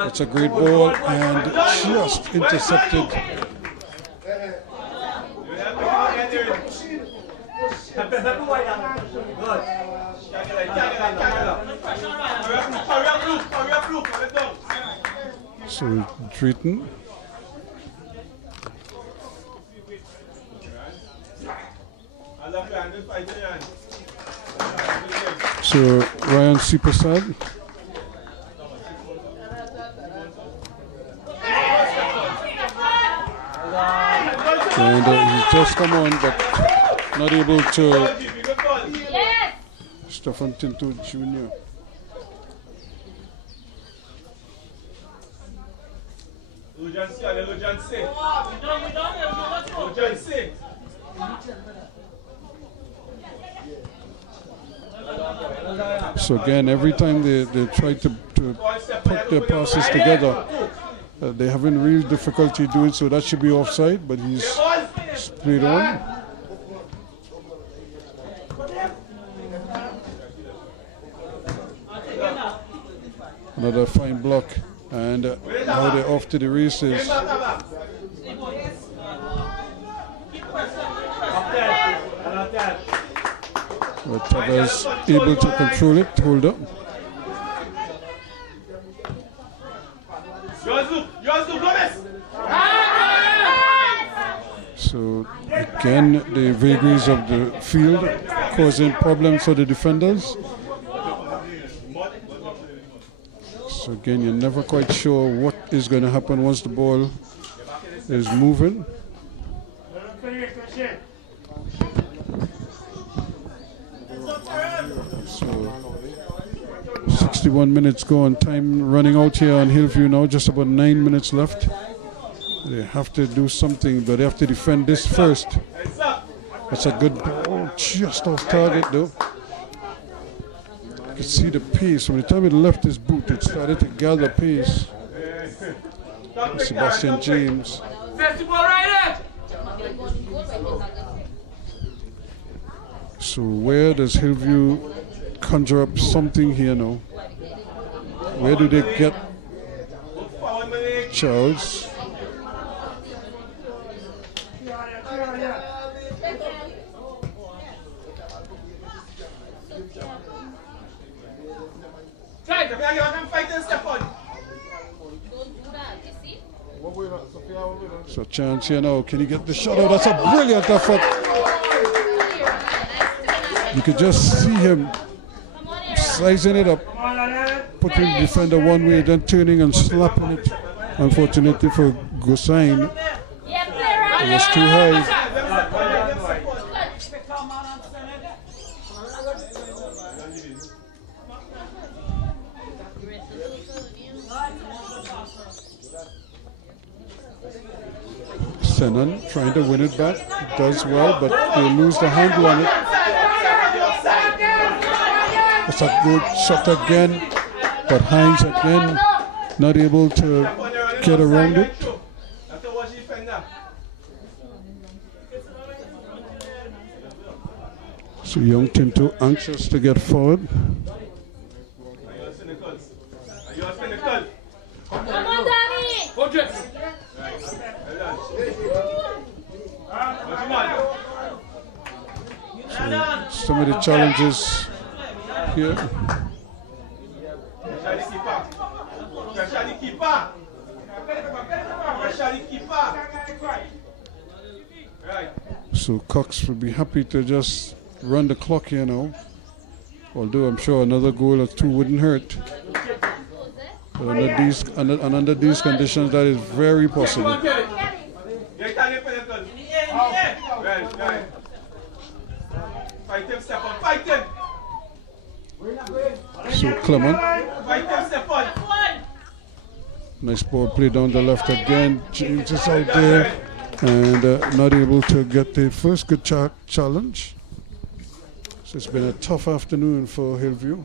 It's a great ball and just intercepted. So Drayton. So Ryan Sipasad. And he's just come on, but not able to. Stefan Tinto Jr. So again, every time they try to put their passes together, they having real difficulty doing so. That should be offside, but he's played on. Another fine block, and now they're off to the races. But others able to control it, hold up. So again, the vagaries of the field. causing problems for the defenders. So again, you're never quite sure what is going to happen once the ball is moving. So 61 minutes gone, time running out here on Hillview now, just about 9 minutes left. They have to do something, but they have to defend this first. That's a good ball, just off target though. You can see the pace. From the time it left his boot, it started to gather pace. Sebastian James. So where does Hillview conjure up something here now? Where do they get Charles? So chance here now. Can he get the shot out? That's a brilliant effort. You could just see him sizing it up, putting the defender one way, then turning and slapping it. Unfortunately for Gosain, it was too high. Senan trying to win it back, does well, but they lose the handle on it. It's a good shot again, but Hines again not able to get around it. So Young Tinto anxious to get forward. So some of the challenges here. So Cox would be happy to just run the clock here now. Although I'm sure another goal or two wouldn't hurt. But under these conditions, that is very possible. So Clement, nice ball played down the left again. James is out there and not able to get the first good challenge. So it's been a tough afternoon for Hillview.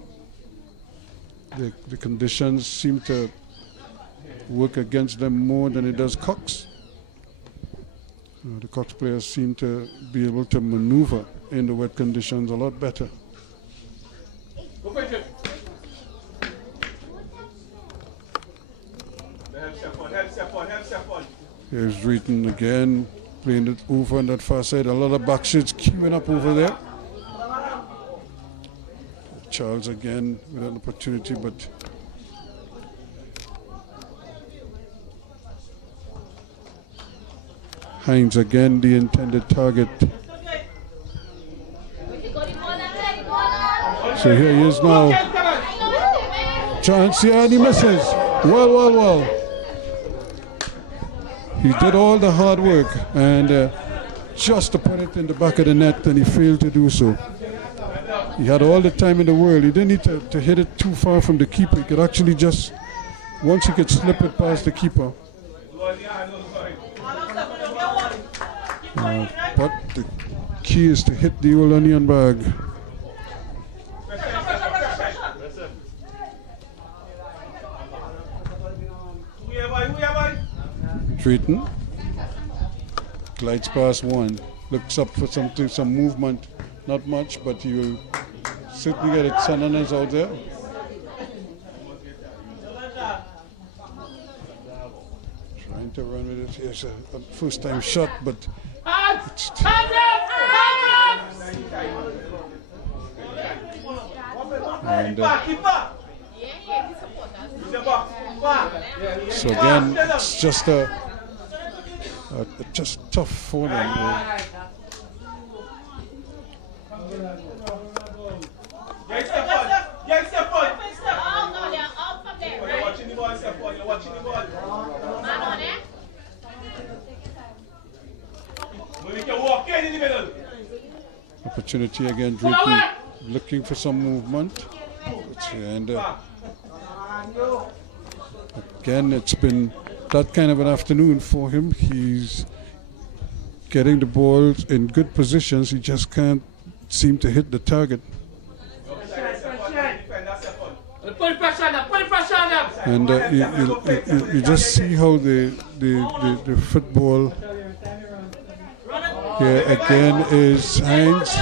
The conditions seem to work against them more than it does Cox. The Cox players seem to be able to maneuver in the wet conditions a lot better. Here's Reeton again, playing it over on that far side. A lot of back shots queuing up over there. Charles again with an opportunity, but Hines again, the intended target. So here he is now. Chance here and he misses. Well. He did all the hard work and just to put it in the back of the net, and he failed to do so. He had all the time in the world. He didn't need to hit it too far from the keeper. He could actually just, once he could slip it past the keeper. But the key is to hit the old onion bag. Drayton glides past one, looks up for something, some movement, not much, but he will certainly get it. Sananas out there. Trying to run with it. Here's a first time shot, but it's and so again, it's just just tough for them. opportunity again. Drayton looking for some movement. And again, it's been that kind of an afternoon for him. He's getting the balls in good positions. He just can't seem to hit the target. And you just see how the football here again is Hines.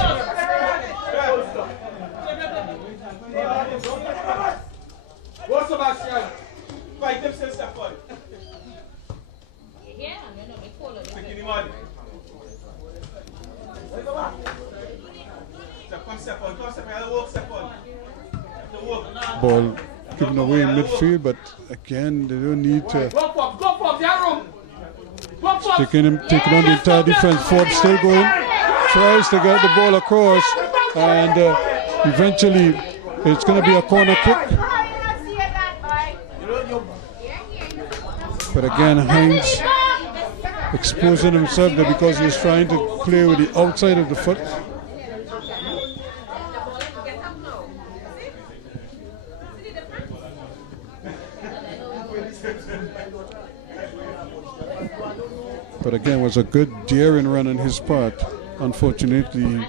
Ball given away in midfield, but again they don't need to taking on the entire defense. Forbes still going, tries to get the ball across, and eventually it's going to be a corner kick. But again, Hines exposing himself there because he's trying to play with the outside of the foot. But again, it was a good daring run on his part. Unfortunately,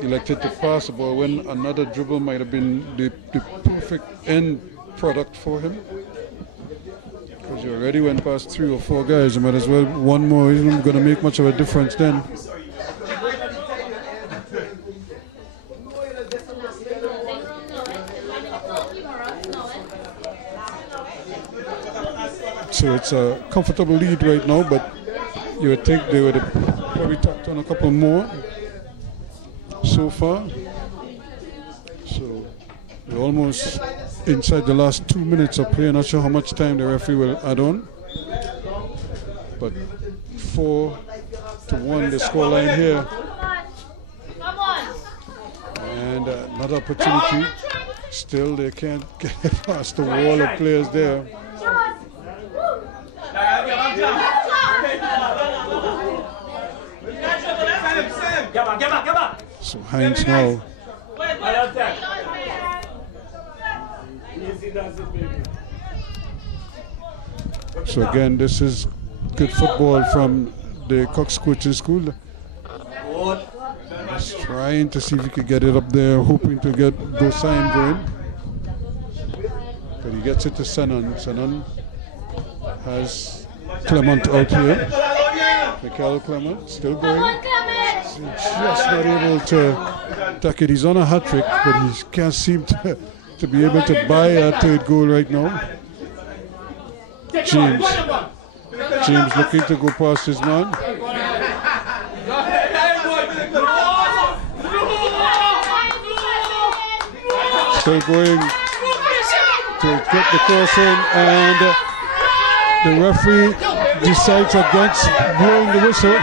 he elected to pass the ball when another dribble might have been the perfect end product for him. Because you already went past 3 or 4 guys, you might as well one more isn't going to make much of a difference then. So it's a comfortable lead right now, but you would think they would have probably tacked on a couple more so far. So we're almost inside the last 2 minutes of play. Not sure how much time the referee will add on. But 4-1 the scoreline here. And another opportunity. Still they can't get past the wall of players there. So Hines now. So again, this is good football from the Cox coaching school. He's trying to see if he could get it up there, hoping to get Dosain going. But he gets it to Sanon. Sanon has Clement out here. Michael Clement still going. Just not able to attack it. He's on a hat trick, but he can't seem to be able to buy a third goal right now. James looking to go past his man. Still going to get the cross in, and the referee decides against blowing the whistle.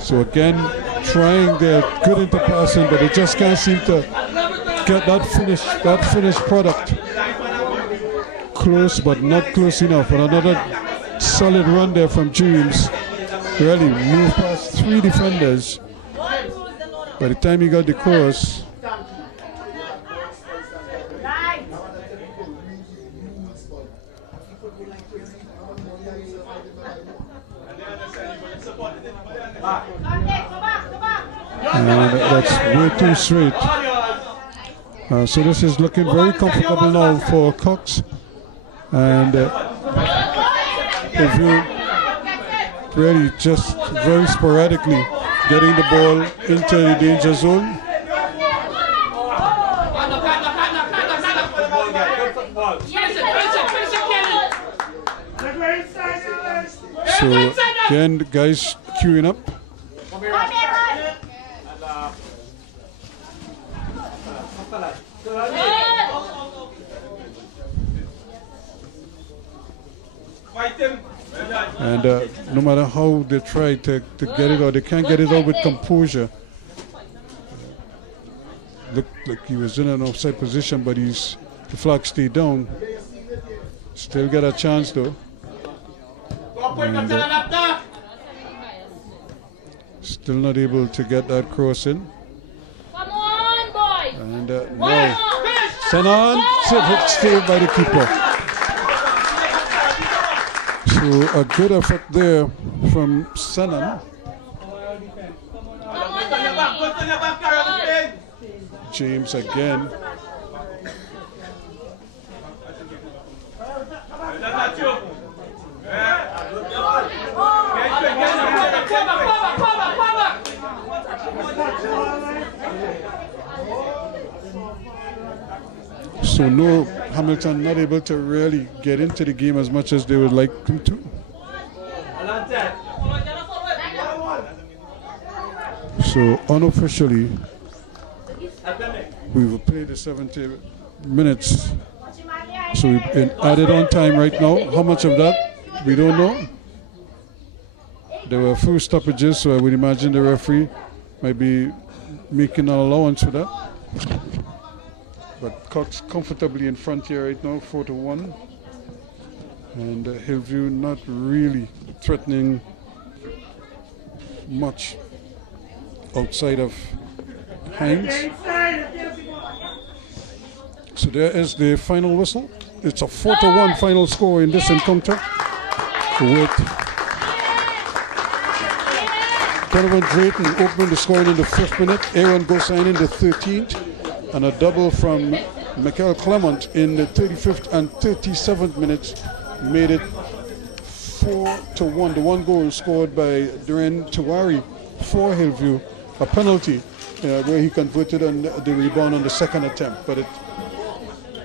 So again, trying their good into passing, but they just can't seem to get that finished product. Close, but not close enough. And another solid run there from James. Really moved past 3 defenders. By the time he got the cross, and that's way too straight. So this is looking very comfortable now for Cox. And if you really just very sporadically getting the ball into the danger zone. So again, the guys queuing up. And no matter how they try to get it out, they can't get it out with composure. looked like he was in an offside position, but the flag stayed down. Still got a chance though. And, still not able to get that cross in. Come on, boys! And no. Sanan saved by the keeper. So a good effort there from Sanan. James again. So no, Hamilton not able to really get into the game as much as they would like him to. So unofficially, we've played the 70 minutes. So we've been added on time right now. How much of that, we don't know. There were a few stoppages, so I would imagine the referee might be making an allowance for that. But Cox comfortably in front here right now, 4-1. And Hillview not really threatening much outside of Hines. So there is the final whistle. It's a 4-1 final score in this encounter, with Donovan Drayton opening the scoring in the 5th minute, Aaron Gosain in the 13th, and a double from Michael Clement in the 35th and 37th minutes made it 4-1. The one goal scored by Duran Tawari for Hillview, a penalty where he converted on the rebound on the second attempt, but it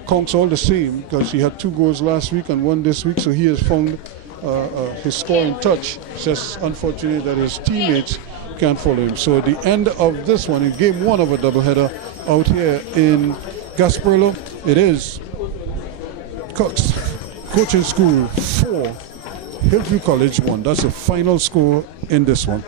counts all the same because he had 2 goals last week and 1 this week, so he has found his scoring touch. It's just unfortunate that his teammates can't follow him. So at the end of this one, in game 1 of a doubleheader out here in Gasparilla, it is Cox Coaching School 4, Hillview College 1. That's the final score in this one.